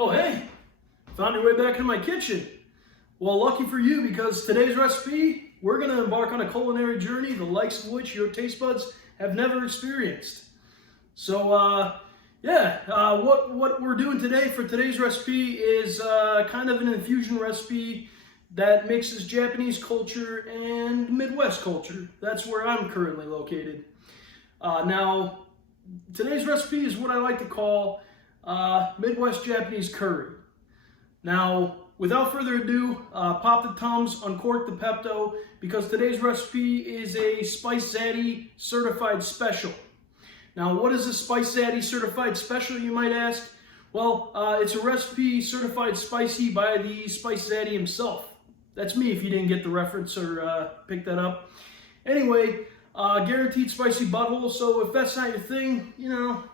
Oh, hey, found your way back into my kitchen. Well, lucky for you, because today's recipe, we're going to embark on a culinary journey, the likes of which your taste buds have never experienced. So, what we're doing today for today's recipe is kind of an infusion recipe that mixes Japanese culture and Midwest culture. That's where I'm currently located. Now, today's recipe is what I like to call Midwest Japanese curry. Now, without further ado, pop the Tums, uncork the Pepto, because today's recipe is a Spice Zaddy certified special. Now, what is a Spice Zaddy certified special, you might ask? Well, it's a recipe certified spicy by the Spice Zaddy himself. That's me, if you didn't get the reference or pick that up. Anyway, guaranteed spicy butthole, so if that's not your thing, you know,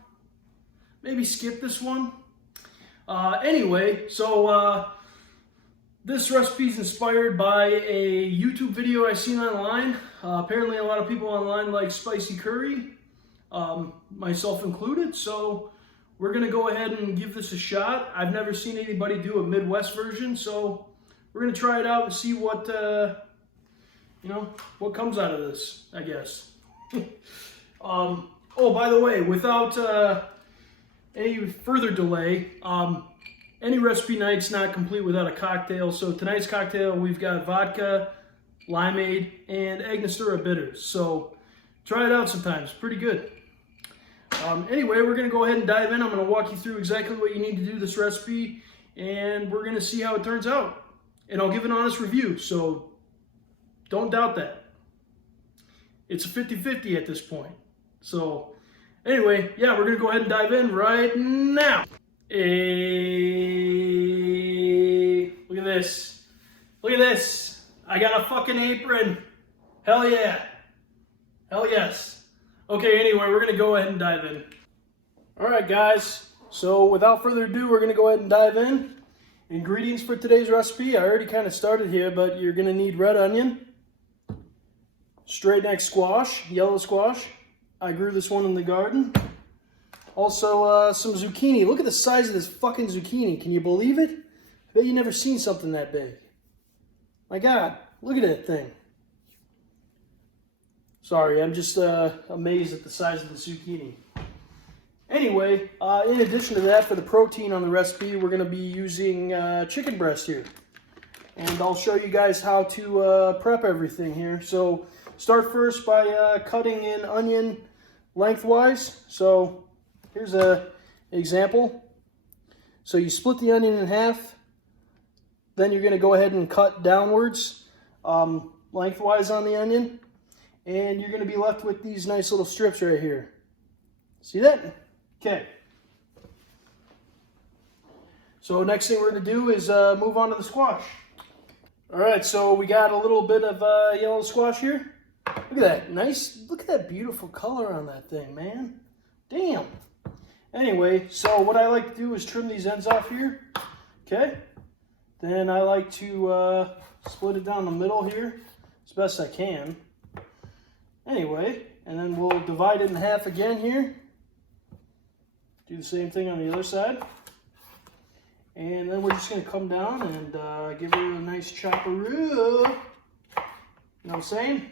maybe skip this one. This recipe is inspired by a YouTube video I seen online. Apparently a lot of people online like spicy curry, myself included, so we're going to go ahead and give this a shot. I've never seen anybody do a Midwest version, so we're going to try it out and see what, what comes out of this, I guess. Oh, by the way, without any further delay, any recipe night's not complete without a cocktail. So tonight's cocktail, we've got vodka, limeade, and Angostura bitters. So try it out sometimes, pretty good. Anyway, we're gonna go ahead and dive in. I'm gonna walk you through exactly what you need to do this recipe, and we're gonna see how it turns out. And I'll give an honest review, so don't doubt that. It's a 50-50 at this point. So anyway, yeah, we're gonna go ahead and dive in right now. Hey, look at this. Look at this. I got a fucking apron. Hell yeah. Hell yes. Okay, anyway, we're gonna go ahead and dive in. All right, guys. So without further ado, we're gonna go ahead and dive in. Ingredients for today's recipe, I already kind of started here, but you're gonna need red onion, straight neck squash, yellow squash. I grew this one in the garden. Also, some zucchini. Look at the size of this fucking zucchini. Can you believe it? I bet you never seen something that big. My God, look at that thing. Sorry, I'm just amazed at the size of the zucchini. Anyway, in addition to that, for the protein on the recipe, we're going to be using chicken breast here. And I'll show you guys how to prep everything here. So, start first by cutting in onion lengthwise. So, here's an example. So you split the onion in half, then you're going to go ahead and cut downwards lengthwise on the onion, and you're going to be left with these nice little strips right here. See that? Okay. So next thing we're going to do is move on to the squash. All right, so we got a little bit of yellow squash here. Look at that. Nice. Look at that beautiful color on that thing, man. Damn. Anyway, so what I like to do is trim these ends off here, okay? Then I like to split it down the middle here as best I can. Anyway, and then we'll divide it in half again here. Do the same thing on the other side. And then we're just going to come down and give it a nice chopperoo. You know what I'm saying?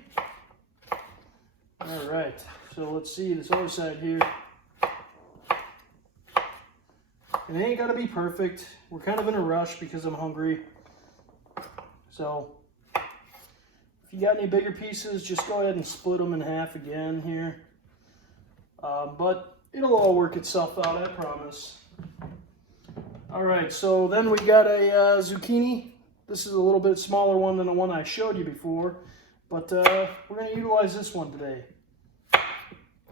All right, so let's see this other side here. It ain't gotta be perfect. We're kind of in a rush because I'm hungry. So, if you got any bigger pieces, just go ahead and split them in half again here. But it'll all work itself out, I promise. Alright, so then we got a zucchini. This is a little bit smaller one than the one I showed you before. But we're going to utilize this one today.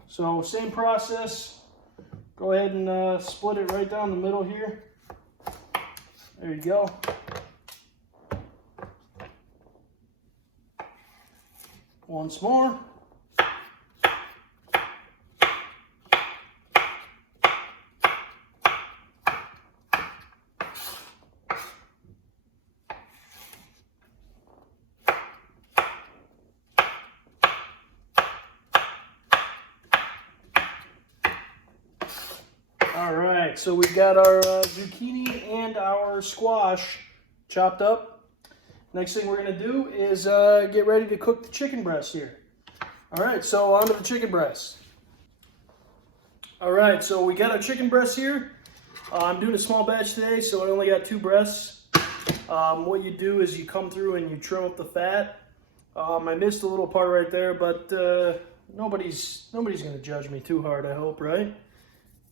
So, same process. Go ahead and split it right down the middle here. There you go. Once more. All right. right, so we've got our zucchini and our squash chopped up. Next thing we're gonna do is get ready to cook the chicken breast here. All right, so on to the chicken breast. All right, so we got our chicken breast here. I'm doing a small batch today, so I only got 2 breasts. What you do is you come through and you trim up the fat. I missed a little part right there, but nobody's gonna judge me too hard, I hope, right?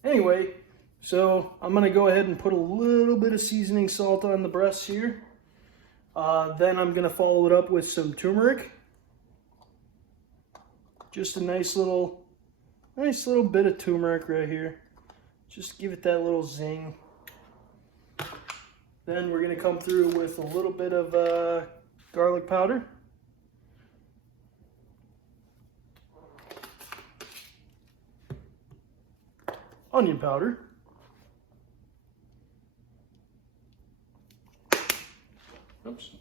Anyway, so I'm gonna go ahead and put a little bit of seasoning salt on the breasts here. Then I'm gonna follow it up with some turmeric. Just a nice little bit of turmeric right here. Just give it that little zing. Then we're gonna come through with a little bit of garlic powder. Onion powder. Oops.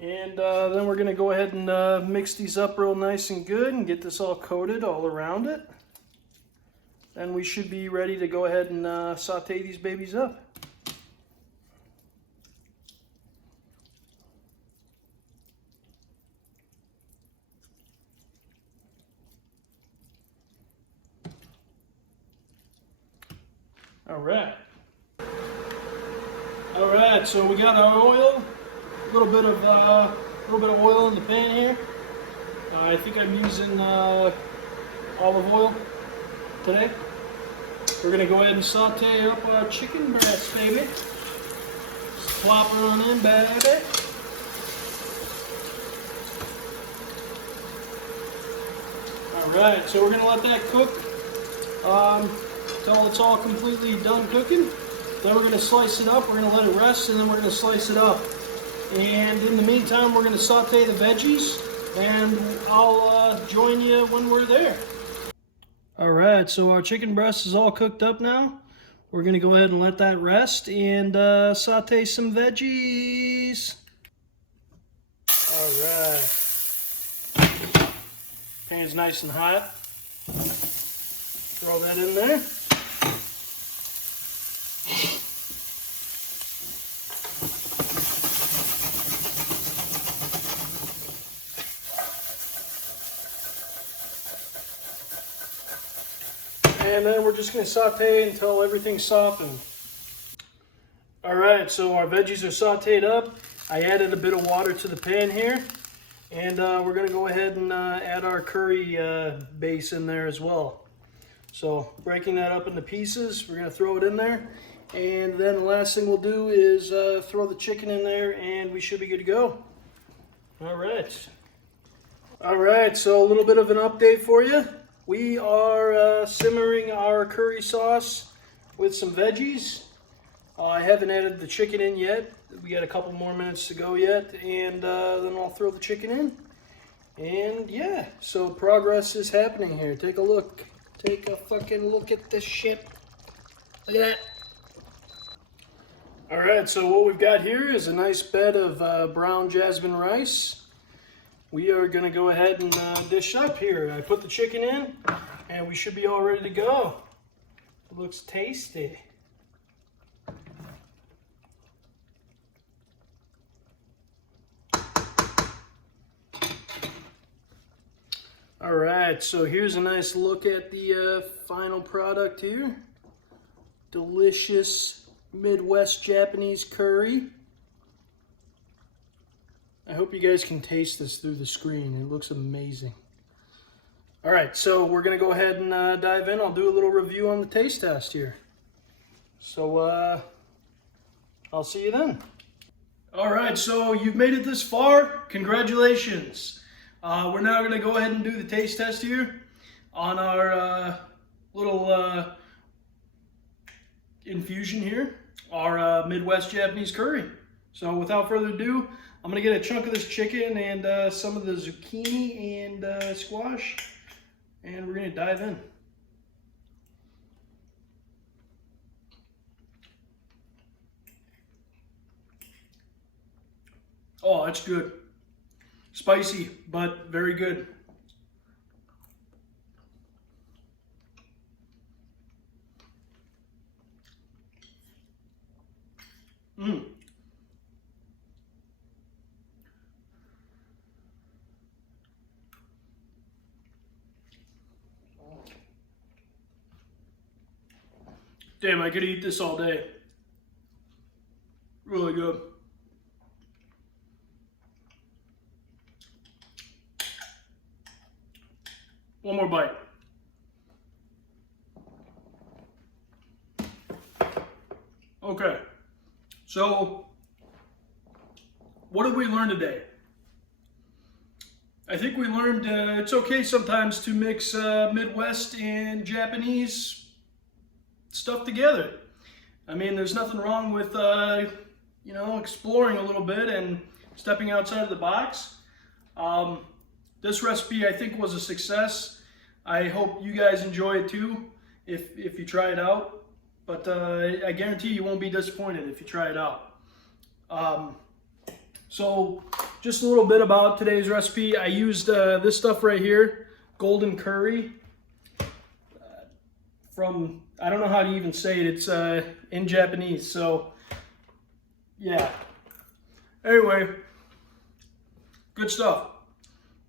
And then we're going to go ahead and mix these up real nice and good and get this all coated all around it. Then we should be ready to go ahead and saute these babies up. All right, so we got our oil, a little bit of oil in the pan here. I think I'm using olive oil today. We're gonna go ahead and saute up our chicken breast, baby. Just plop it on in, baby. All right, so we're gonna let that cook until it's all completely done cooking. Then we're going to slice it up, we're going to let it rest, and then we're going to slice it up. And in the meantime, we're going to saute the veggies, and I'll join you when we're there. All right, so our chicken breast is all cooked up now. We're going to go ahead and let that rest and saute some veggies. All right. Pan's nice and hot. Throw that in there. And then we're just going to saute until everything's softened. All right, so our veggies are sauteed up. I added a bit of water to the pan here. And we're going to go ahead and add our curry base in there as well. So breaking that up into pieces, we're going to throw it in there. And then the last thing we'll do is throw the chicken in there and we should be good to go. All right. All right, so a little bit of an update for you. We are simmering our curry sauce with some veggies. I haven't added the chicken in yet. We got a couple more minutes to go yet, and then I'll throw the chicken in. And yeah, so progress is happening here. Take a look. Take a fucking look at this shit. Look at that. All right, so what we've got here is a nice bed of brown jasmine rice. We are going to go ahead and dish up here. I put the chicken in, and we should be all ready to go. It looks tasty. All right, so here's a nice look at the final product here. Delicious Midwest Japanese curry. I hope you guys can taste this through the screen. It looks amazing. All right, so we're gonna go ahead and dive in. I'll do a little review on the taste test here. So I'll see you then. All right, so you've made it this far. Congratulations. We're now gonna go ahead and do the taste test here on our little infusion here, our Midwest Japanese curry. So without further ado, I'm gonna get a chunk of this chicken and some of the zucchini and squash, and we're gonna dive in. Oh, that's good. Spicy, but very good. Mm. Damn, I could eat this all day. Really good. One more bite. Okay, so what did we learn today? I think we learned it's okay sometimes to mix Midwest and Japanese stuff together. I mean, there's nothing wrong with, you know, exploring a little bit and stepping outside of the box. This recipe, I think, was a success. I hope you guys enjoy it too, if you try it out. But I guarantee you won't be disappointed if you try it out. So just a little bit about today's recipe. I used this stuff right here, golden curry, from, I don't know how to even say it, it's in Japanese, so yeah. Anyway, good stuff.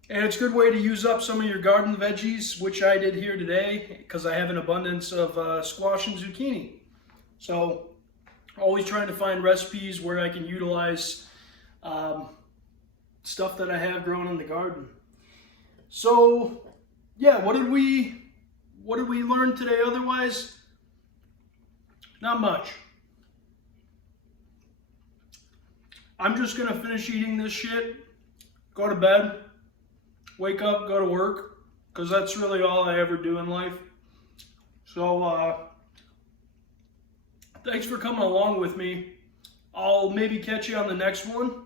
And it's a good way to use up some of your garden veggies, which I did here today, because I have an abundance of squash and zucchini. So always trying to find recipes where I can utilize stuff that I have grown in the garden. So yeah, what did we learn today otherwise? Not much. I'm just gonna finish eating this shit, go to bed, wake up, go to work, because that's really all I ever do in life. So thanks for coming along with me. I'll maybe catch you on the next one.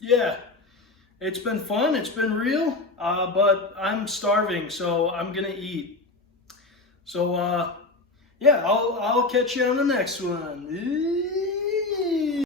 Yeah, it's been fun, it's been real, but I'm starving, so I'm gonna eat. So yeah, I'll catch you on the next one.